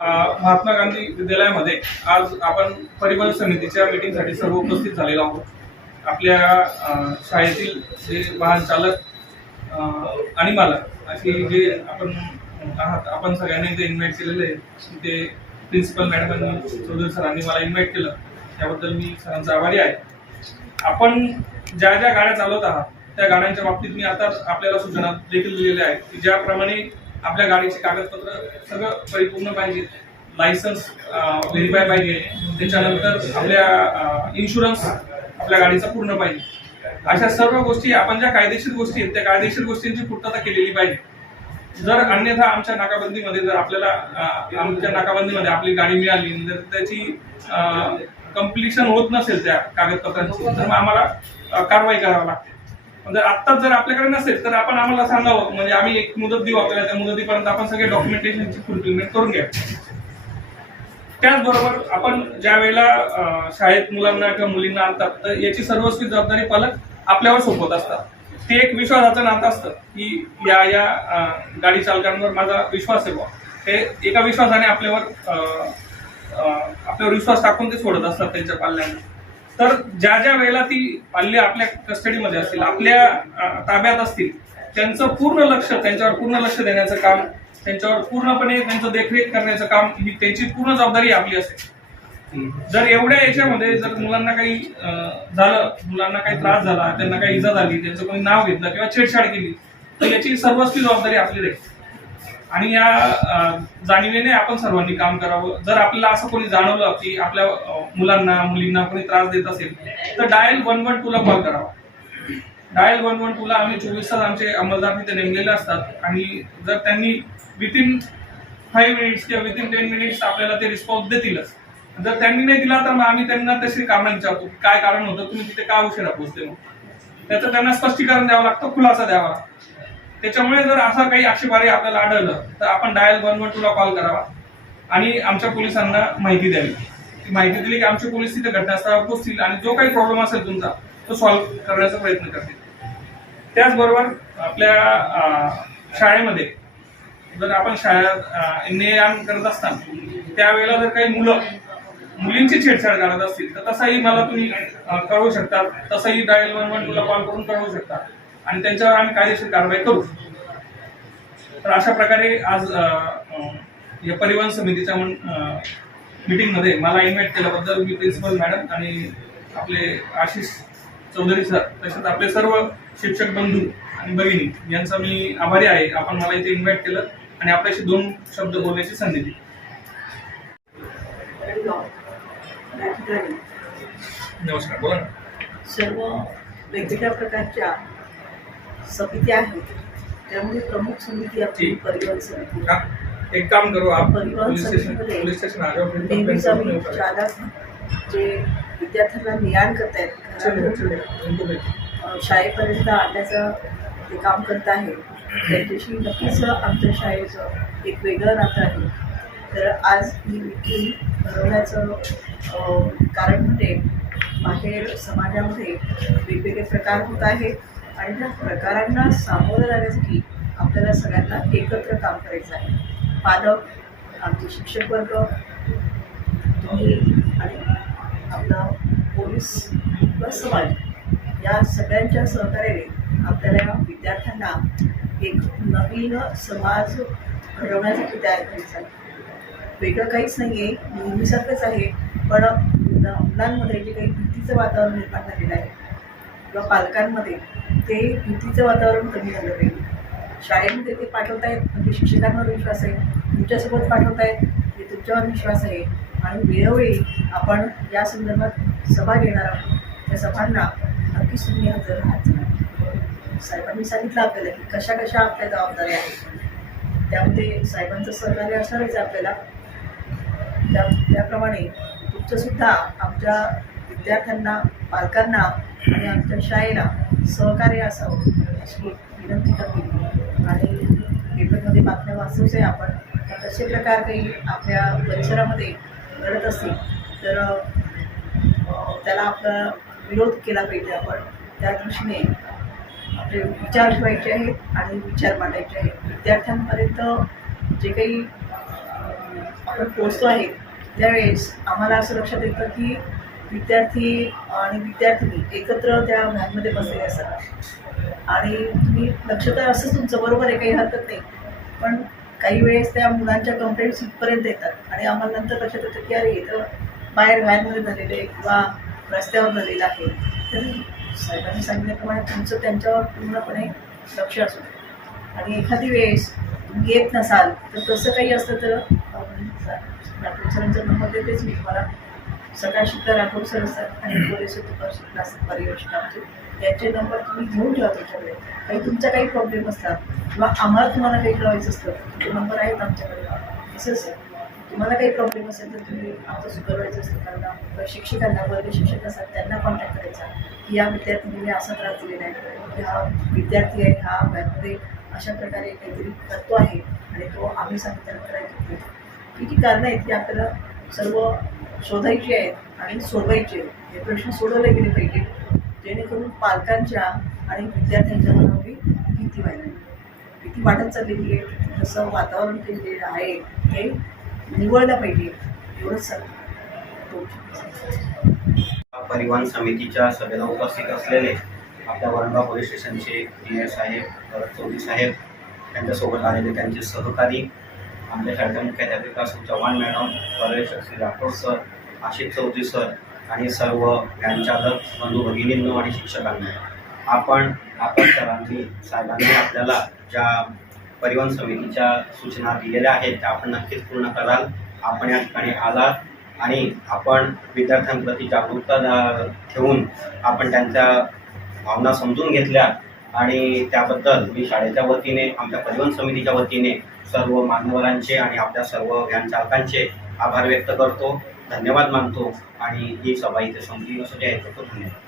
महात्मा गांधी विद्यालयामध्ये आज आपण परिवहन समितीच्या मीटिंगसाठी सर्व उपस्थित झालेलो आहोत. आपल्या शाळेतील जे वाहन चालक आणि मालक अशी जे आपण आहात आपण सगळ्यांनी जे इन्व्हाइट केलेले आहे ते प्रिन्सिपल मॅडमांनी चौधरी सरांनी मला इन्व्हाइट केलं. त्याबद्दल मी सरांचा आभारी आहे. आपण ज्या ज्या गाड्या चालवत आहात त्या गाड्यांच्या बाबतीत मी आता आपल्याला सूचना देखील दिलेल्या आहेत की ज्याप्रमाणे आपल्या गाडीचे कागदपत्र सगळं परिपूर्ण पाहिजे. लायसन्स व्हेरीफाय पाहिजे. त्याच्यानंतर आपल्या इन्शुरन्स आपल्या गाडीचा पूर्ण पाहिजे. अशा सर्व गोष्टी आपण ज्या कायदेशीर गोष्टी आहेत त्या कायदेशीर गोष्टींची पूर्तता केलेली पाहिजे. जर अन्यथा आमच्या नाकाबंदीमध्ये जर आपल्याला आमच्या नाकाबंदीमध्ये आपली गाडी मिळाली जर त्याची कम्प्लिशन होत नसेल त्या कागदपत्रांची तर मग आम्हाला कारवाई करावी लागते. जर आत्ताच जर आपल्याकडे नसेल तर आपण आम्हाला सांगावं. म्हणजे आम्ही एक मुदत देऊ आपल्याला त्या मुदतीपर्यंत आपण सगळे डॉक्युमेंटेशनची फुलफिलमेंट करून घ्या. त्याचबरोबर आपण ज्या वेळेला शाळेत मुलांना किंवा मुलींना आणतात तर याची सर्वस्वी जबाबदारी पालक आपल्यावर सोपवत असतात. ते एक विश्वासाचं नातं असतं की या या गाडी चालकांवर माझा विश्वास आहे बा हे एका विश्वासाने आपल्यावर अं, आपल्यावर विश्वास टाकून ते सोडत असतात त्यांच्या पाल्यांना तर ज्या ज्या वेळेला ती पाल्य आपल्या कस्टडीमध्ये असतील आपल्या ताब्यात असतील त्यांचं पूर्ण लक्ष त्यांच्यावर पूर्ण लक्ष देण्याचं काम त्यांच्यावर पूर्णपणे त्यांचं देखरेख करण्याचं काम ही त्यांची पूर्ण जबाबदारी आपली असते. जर एवढ्या याच्यामध्ये जर मुलांना काही झालं मुलांना काही त्रास झाला त्यांना काही इजा झाली त्यांचं कोणी नाव घेतलं किंवा छेडछाड केली तर याची सर्वस्वी जबाबदारी आपली राहील. आणि या जाणीवेने आपण सर्वांनी काम करावं. जर आपल्याला असं कोणी जाणवलं की आपल्या मुलांना मुलींना कोणी त्रास देत असेल तर डायल वन वन टूला कॉल करावा. डायल वन वन टूला आम्ही चोवीस तास आमचे अंमलदार तिथे नेमलेले असतात. आणि जर त्यांनी विथिन फाईव्ह मिनिट्स किंवा विथिन टेन मिनिट्स आपल्याला ते रिस्पॉन्स देतीलच. जर त्यांनी नाही दिला तर मग आम्ही त्यांना तशी कारण विचारतो. काय कारण होतं? तुम्ही तिथे का उशिरा पोहोचते मग? त्याचं त्यांना स्पष्टीकरण द्यावं लागतं खुलासा द्यावा. लागतो त्याच्यामुळे जर असा काही आक्षेपारी आपल्याला आढळलं तर आपण डायल वन वन टूला कॉल करावा. आणि आमच्या पोलिसांना माहिती द्यावी. ती माहिती दिली की आमचे पोलीस तिथे घटनास्थळावर पोहोचतील आणि जो काही प्रॉब्लेम असेल तुमचा तो सॉल्व्ह करण्याचा प्रयत्न करतील. त्याचबरोबर आपल्या शाळेमध्ये जर आपण शाळेत ने करत असताना त्यावेळेला जर काही मुलं मुलींची छेडछाड करत असतील तर तसाही मला तुम्ही कळवू शकता. तसाही डायल वन वन टूला कॉल करून कळवू शकता. आणि त्यांच्यावर आम्ही कायदेशीर कारवाई करू. तर अशा प्रकारे आज या परिवहन समितीच्या मीटिंगमध्ये मला इन्व्हाइट केल्याबद्दल मी प्रिन्सिपल मॅडम आणि आपले आशिष चौधरी सर तसेच आपले सर्व शिक्षक बंधू आणि भगिनी यांचा मी आभारी आहे. आपण मला इथे इन्व्हाइट केलं आणि आपल्याशी दोन शब्द बोलण्याची संधी दिली. नमस्कार. बोला ना. सर्व वेगवेगळ्या प्रकारच्या समिती आहेत त्यामुळे प्रमुख समिती आपली. परिवहन समिती. एक काम करू आप परिवहन पोलीस स्टेशन समितीमध्ये नेहमीच आम्ही चालक जे विद्यार्थ्यांना नियाण करतायत शाळेपर्यंत आणण्याचं ते काम करत आहे. त्यांच्याशी नक्कीच आमच्या शाळेचं एक वेगळं नातं आहे. तर आज ही भरवण्याचं अ, कारण म्हणजे बाहेर समाजामध्ये वेगवेगळे प्रकार होत आहेत. आणि त्या प्रकारांना सामोरं जाण्यासाठी आपल्याला सगळ्यांना एकत्र काम करायचं आहे. पालक आमचे शिक्षक वर्ग तुम्ही आणि आपला पोलीस व समाज या सगळ्यांच्या सहकार्याने आपल्याला या विद्यार्थ्यांना एक नवीन समाज घडवण्यासाठी तयार करायचा आहे. वेगळं काहीच नाही आहे नेहमीसारखंच आहे पण मुलांमध्ये जे काही भीतीचं वातावरण निर्माण झालेलं आहे किंवा पालकांमध्ये ते भीतीचं वातावरण कमी झालं पाहिजे शाळेमध्ये ते पाठवतायत म्हणजे शिक्षकांवर विश्वास आहे. तुमच्यासोबत पाठवतायत हे तुमच्यावर विश्वास आहे. आणि वेळोवेळी आपण या संदर्भात सभा घेणार आहोत. त्या सभांना नक्कीच तुम्ही हजर राहायचं साहेबांनी सांगितलं आपल्याला की कशा कशा आपल्या जबाबदाऱ्या आहेत. त्यामध्ये साहेबांचं सहकार्य असणारच आपल्याला. त्या त्याप्रमाणे तुमचंसुद्धा आमच्या विद्यार्थ्यांना पालकांना आणि आमच्या शाळेला सहकार्य असावं अशी विनंती करते आणि पेपरमध्ये बातम्या वाचूच आहे आपण. तर तसे प्रकार काही आपल्या परिसरामध्ये घडत असतील तर त्याला आपला विरोध केला पाहिजे आपण. त्या दृष्टीने आपले विचार ठेवायचे आहेत आणि विचार मांडायचे आहेत. विद्यार्थ्यांपर्यंत जे काही आपण पोचतो आहे त्यावेळेस आम्हाला असं लक्षात येतं की विद्यार्थी आणि विद्यार्थिनी एकत्र त्या व्हॅनमध्ये बसलेले असतात. आणि तुम्ही लक्ष तर असंच तुमचं बरोबर आहे काही हरकत नाही. पण काही वेळेस त्या मुलांच्या कंप्लेंट्स इथपर्यंत येतात. आणि आम्हाला नंतर लक्षात येतं की अरे इथं बाहेर व्हॅनमध्ये झालेलं आहे किंवा रस्त्यावर झालेलं आहे. तर साहेबांनी सांगितल्याप्रमाणे तुमचं त्यांच्यावर पूर्णपणे लक्ष असू दे. आणि एखादी वेळेस तुम्ही येत नसाल तर तसं काही असतं तर अं, सरांचा नंबर देतेच मी तुम्हाला सकाळी शिकता राठोड सर असतात आणि पोलीस उपस्थित असतात परियोजना आमचे. त्यांचे नंबर तुम्ही घेऊन ठेवा तुमच्याकडे. काही तुमचा काही प्रॉब्लेम असतात किंवा आम्हाला तुम्हाला काही कळवायचं असतं तुमचे नंबर आहेत आमच्याकडे. असं असेल तुम्हाला काही प्रॉब्लेम असेल तर तुम्ही आमचं सुपरवायझर असतं कारण शिक्षकांना वर्ग शिक्षक असतात त्यांना कॉन्टॅक्ट करायचा. की या विद्यार्थ्यांनी असा त्रास दिलेला आहे की हा विद्यार्थी आहे हा व्हॅनमध्ये अशा प्रकारे काहीतरी करतो आहे आणि तो आम्ही सांगितल्यानंतर ठीक आहे ही कारणं आहेत की आपल्याला सर्व शोधायची आहेत आणि सोडवायचे आहेत. हे प्रश्न सोडवले गेले पाहिजे. जेणेकरून पालकांच्या आणि विद्यार्थ्यांच्या मनामध्ये भीती व्हायला भीती वाटत चाललेली आहे. तसं वातावरण ते जे आहे ते निवडलं पाहिजे. एवढंच सांगतो. परिवहन समितीच्या सभेला उपस्थित असलेले आपल्या वरणगाव पोलीस स्टेशनचे डी एस साहेब भरत चौधरी साहेब त्यांच्यासोबत आलेले त्यांचे सहकारी आमच्या शाळेच्या मुख्याध्यापिका सु चव्हाण मॅडम पर्यवेक्षक श्री राठोड सर आशिष चौधरी सर आणि सर्व व्हॅन बंधू भगिनींनो आणि शिक्षकांना आपण आपण सरांनी साहेबांनी आपल्याला ज्या परिवहन समितीच्या सूचना दिलेल्या आहेत त्या आपण नक्कीच पूर्ण कराल. आपण या ठिकाणी आलात आणि आपण विद्यार्थ्यांप्रती जागरूकता ठेवून आपण त्यांच्या भावना समजून घेतल्या आणि त्याबद्दल मी शाळेच्या वतीने आमच्या परिवहन समितीच्या वतीने सर्व मान्यवरांचे आणि आपल्या सर्व व्यानचालकांचे आभार व्यक्त करतो. धन्यवाद मानतो आणि ही सभा इथे संपली. असं जे आहे तो धन्यवाद.